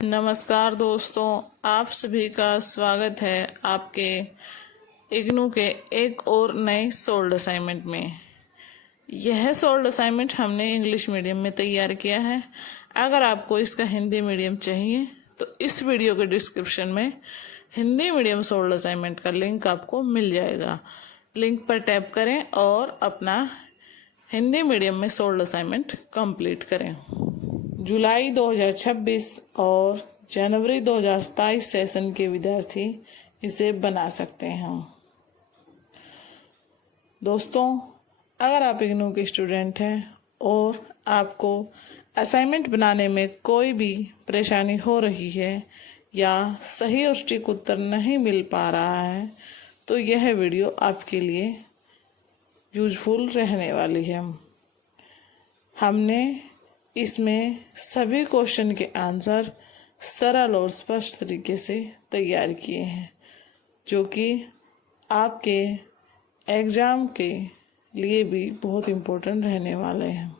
नमस्कार दोस्तों, आप सभी का स्वागत है आपके इग्नू के एक और नए सोल्ड असाइनमेंट में। यह सोल्ड असाइनमेंट हमने इंग्लिश मीडियम में तैयार किया है। अगर आपको इसका हिंदी मीडियम चाहिए तो इस वीडियो के डिस्क्रिप्शन में हिंदी मीडियम सोल्ड असाइनमेंट का लिंक आपको मिल जाएगा। लिंक पर टैप करें और अपना हिंदी मीडियम में सोल्ड असाइनमेंट कंप्लीट करें। जुलाई 2026 और जनवरी 2027 सेशन के विद्यार्थी इसे बना सकते हैं। दोस्तों, अगर आप इग्नू के स्टूडेंट हैं और आपको असाइनमेंट बनाने में कोई भी परेशानी हो रही है या सही और सटीक उत्तर नहीं मिल पा रहा है तो यह वीडियो आपके लिए यूजफुल रहने वाली है। हमने इसमें सभी क्वेश्चन के आंसर सरल और स्पष्ट तरीके से तैयार किए हैं, जो कि आपके एग्ज़ाम के लिए भी बहुत इम्पोर्टेंट रहने वाले हैं।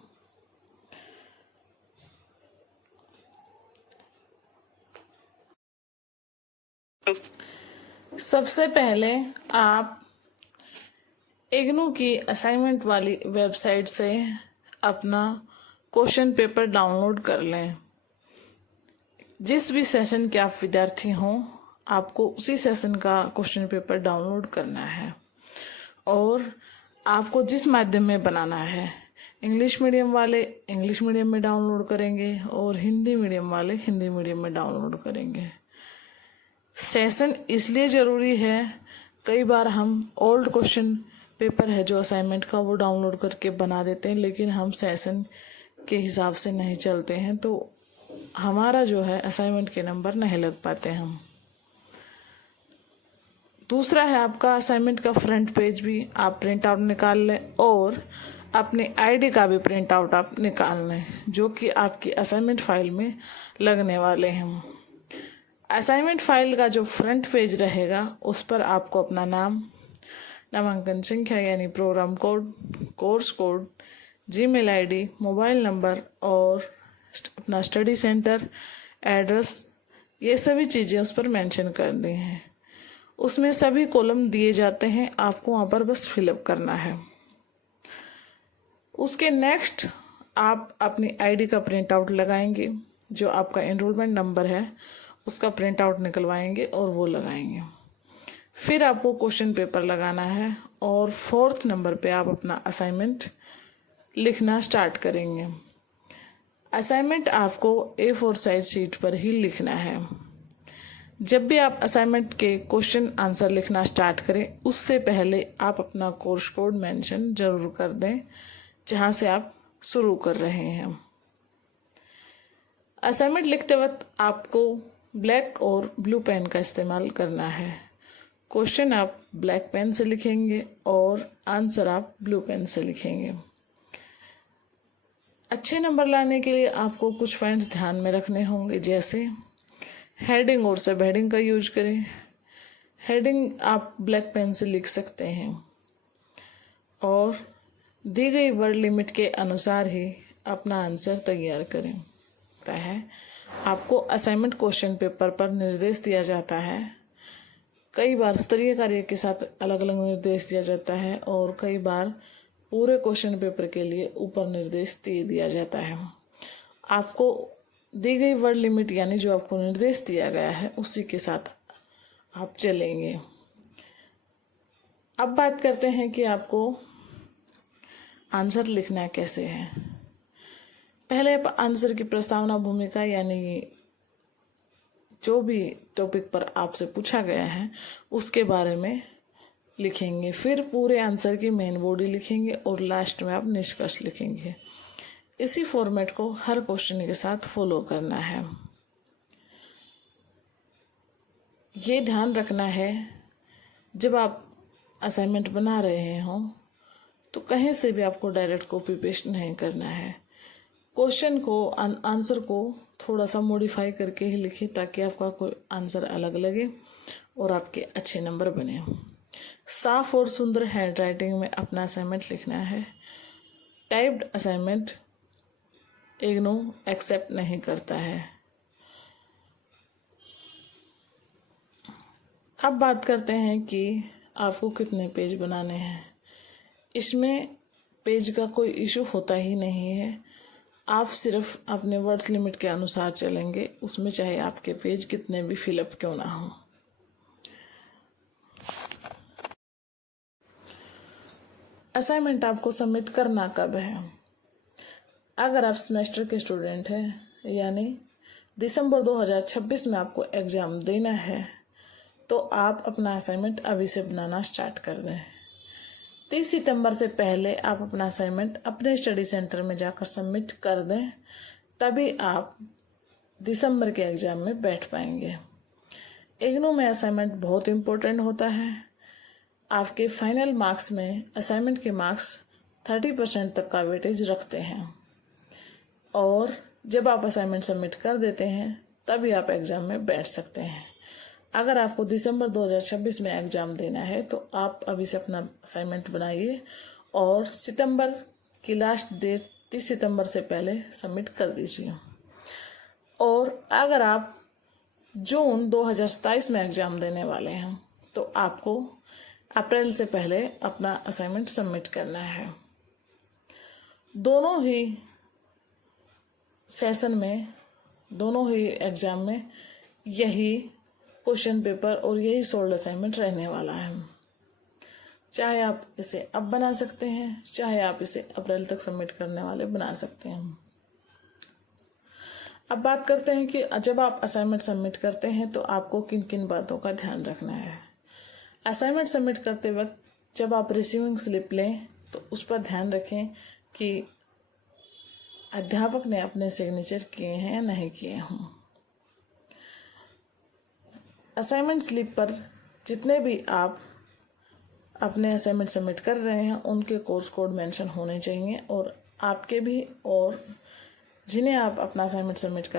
सबसे पहले आप इग्नू की असाइनमेंट वाली वेबसाइट से अपना क्वेश्चन पेपर डाउनलोड कर लें। जिस भी सेशन के आप विद्यार्थी हों, आपको उसी सेशन का क्वेश्चन पेपर डाउनलोड करना है और आपको जिस माध्यम में बनाना है, इंग्लिश मीडियम वाले इंग्लिश मीडियम में डाउनलोड करेंगे और हिंदी मीडियम वाले हिंदी मीडियम में डाउनलोड करेंगे। सेशन इसलिए ज़रूरी है, कई बार हम ओल्ड क्वेश्चन पेपर है जो असाइनमेंट का वो डाउनलोड करके बना देते हैं, लेकिन हम सेशन के हिसाब से नहीं चलते हैं तो हमारा जो है असाइनमेंट के नंबर नहीं लग पाते हम। दूसरा है आपका असाइनमेंट का फ्रंट पेज भी आप प्रिंट आउट निकाल लें और अपनी आईडी का भी प्रिंट आउट आप निकाल लें, जो कि आपकी असाइनमेंट फाइल में लगने वाले हैं। असाइनमेंट फाइल का जो फ्रंट पेज रहेगा उस पर आपको अपना नाम, नामांकन संख्या यानी programme code, course code, Gmail ID, mobile number और अपना स्टडी सेंटर, एड्रेस, ये सभी चीज़ें उस पर मेंशन कर दी हैं। उसमें सभी कॉलम दिए जाते हैं, आपको वहाँ पर बस फिलअप करना है। उसके नेक्स्ट आप अपनी आईडी का प्रिंट आउट लगाएंगे, जो आपका एनरोलमेंट नंबर है उसका प्रिंट आउट निकलवाएंगे और वो लगाएंगे। फिर आपको क्वेश्चन पेपर लगाना है और 4th नंबर पे आप अपना असाइनमेंट लिखना स्टार्ट करेंगे। असाइनमेंट आपको A4 साइज शीट पर ही लिखना है। जब भी आप असाइनमेंट के क्वेश्चन आंसर लिखना स्टार्ट करें, उससे पहले आप अपना कोर्स कोड मेंशन जरूर कर दें जहां से आप शुरू कर रहे हैं। असाइनमेंट लिखते वक्त आपको ब्लैक और ब्लू पेन का इस्तेमाल करना है। क्वेश्चन आप ब्लैक पेन से लिखेंगे और आंसर आप ब्लू पेन से लिखेंगे। अच्छे नंबर लाने के लिए आपको कुछ पॉइंट्स ध्यान में रखने होंगे, जैसे हेडिंग और सब हेडिंग का यूज करें। हेडिंग आप ब्लैक पेन से लिख सकते हैं और दी गई वर्ड लिमिट के अनुसार ही अपना आंसर तैयार करें। आपको असाइनमेंट क्वेश्चन पेपर पर निर्देश दिया जाता है। कई बार स्तरीय कार्य के साथ अलग अलग निर्देश दिया जाता है और कई बार पूरे क्वेश्चन पेपर के लिए ऊपर निर्देश दे दिया जाता है। आपको दी गई वर्ड लिमिट यानी जो आपको निर्देश दिया गया है उसी के साथ आप चलेंगे। अब बात करते हैं कि आपको आंसर लिखना कैसे है। पहले आप आंसर की प्रस्तावना, भूमिका यानी जो भी टॉपिक पर आपसे पूछा गया है उसके बारे में लिखेंगे। फिर पूरे आंसर की मेन बॉडी लिखेंगे और लास्ट में आप निष्कर्ष लिखेंगे। इसी फॉर्मेट को हर क्वेश्चन के साथ फॉलो करना है। ये ध्यान रखना है, जब आप असाइनमेंट बना रहे हों तो कहीं से भी आपको डायरेक्ट कॉपी पेस्ट नहीं करना है। क्वेश्चन को, आंसर को थोड़ा सा मॉडिफाई करके ही लिखें ताकि आपका कोई आंसर अलग लगे और आपके अच्छे नंबर बने। साफ और सुंदर हैंड राइटिंग में अपना असाइनमेंट लिखना है। टाइप्ड असाइनमेंट इग्नू एक्सेप्ट नहीं करता है। अब बात करते हैं कि आपको कितने पेज बनाने हैं। इसमें पेज का कोई इशू होता ही नहीं है। आप सिर्फ अपने वर्ड्स लिमिट के अनुसार चलेंगे, उसमें चाहे आपके पेज कितने भी फिलअप क्यों ना हो। असाइनमेंट आपको सबमिट करना कब है? अगर आप सेमेस्टर के स्टूडेंट हैं यानी दिसंबर 2026 में आपको एग्ज़ाम देना है तो आप अपना असाइनमेंट अभी से बनाना स्टार्ट कर दें। 30 सितंबर से पहले आप अपना असाइनमेंट अपने स्टडी सेंटर में जाकर सबमिट कर दें, तभी आप दिसंबर के एग्ज़ाम में बैठ पाएंगे। इग्नू में असाइनमेंट बहुत इम्पोर्टेंट होता है। आपके फाइनल मार्क्स में असाइनमेंट के मार्क्स 30% तक का वेटेज रखते हैं और जब आप असाइनमेंट सबमिट कर देते हैं तभी आप एग्ज़ाम में बैठ सकते हैं। अगर आपको दिसंबर 2026 में एग्ज़ाम देना है तो आप अभी से अपना असाइनमेंट बनाइए और सितंबर की लास्ट डेट 30 सितंबर से पहले सबमिट कर दीजिए। और अगर आप जून 2027 में एग्ज़ाम देने वाले हैं तो आपको अप्रैल से पहले अपना असाइनमेंट सबमिट करना है। दोनों ही सेशन में, दोनों ही एग्ज़ाम में यही क्वेश्चन पेपर और यही सोल्ड असाइनमेंट रहने वाला है। चाहे आप इसे अब बना सकते हैं, चाहे आप इसे अप्रैल तक सबमिट करने वाले बना सकते हैं। अब बात करते हैं कि जब आप असाइनमेंट सबमिट करते हैं तो आपको किन किन बातों का ध्यान रखना है। असाइनमेंट सबमिट करते वक्त जब आप रिसीविंग स्लिप लें तो उस पर ध्यान रखें कि अध्यापक ने अपने सिग्नेचर किए हैं या नहीं किए हों। असाइनमेंट स्लिप पर जितने भी आप अपने असाइनमेंट सबमिट कर रहे हैं उनके कोर्स कोड मेंशन होने चाहिए और आपके भी और जिन्हें आप अपना असाइनमेंट सबमिट कर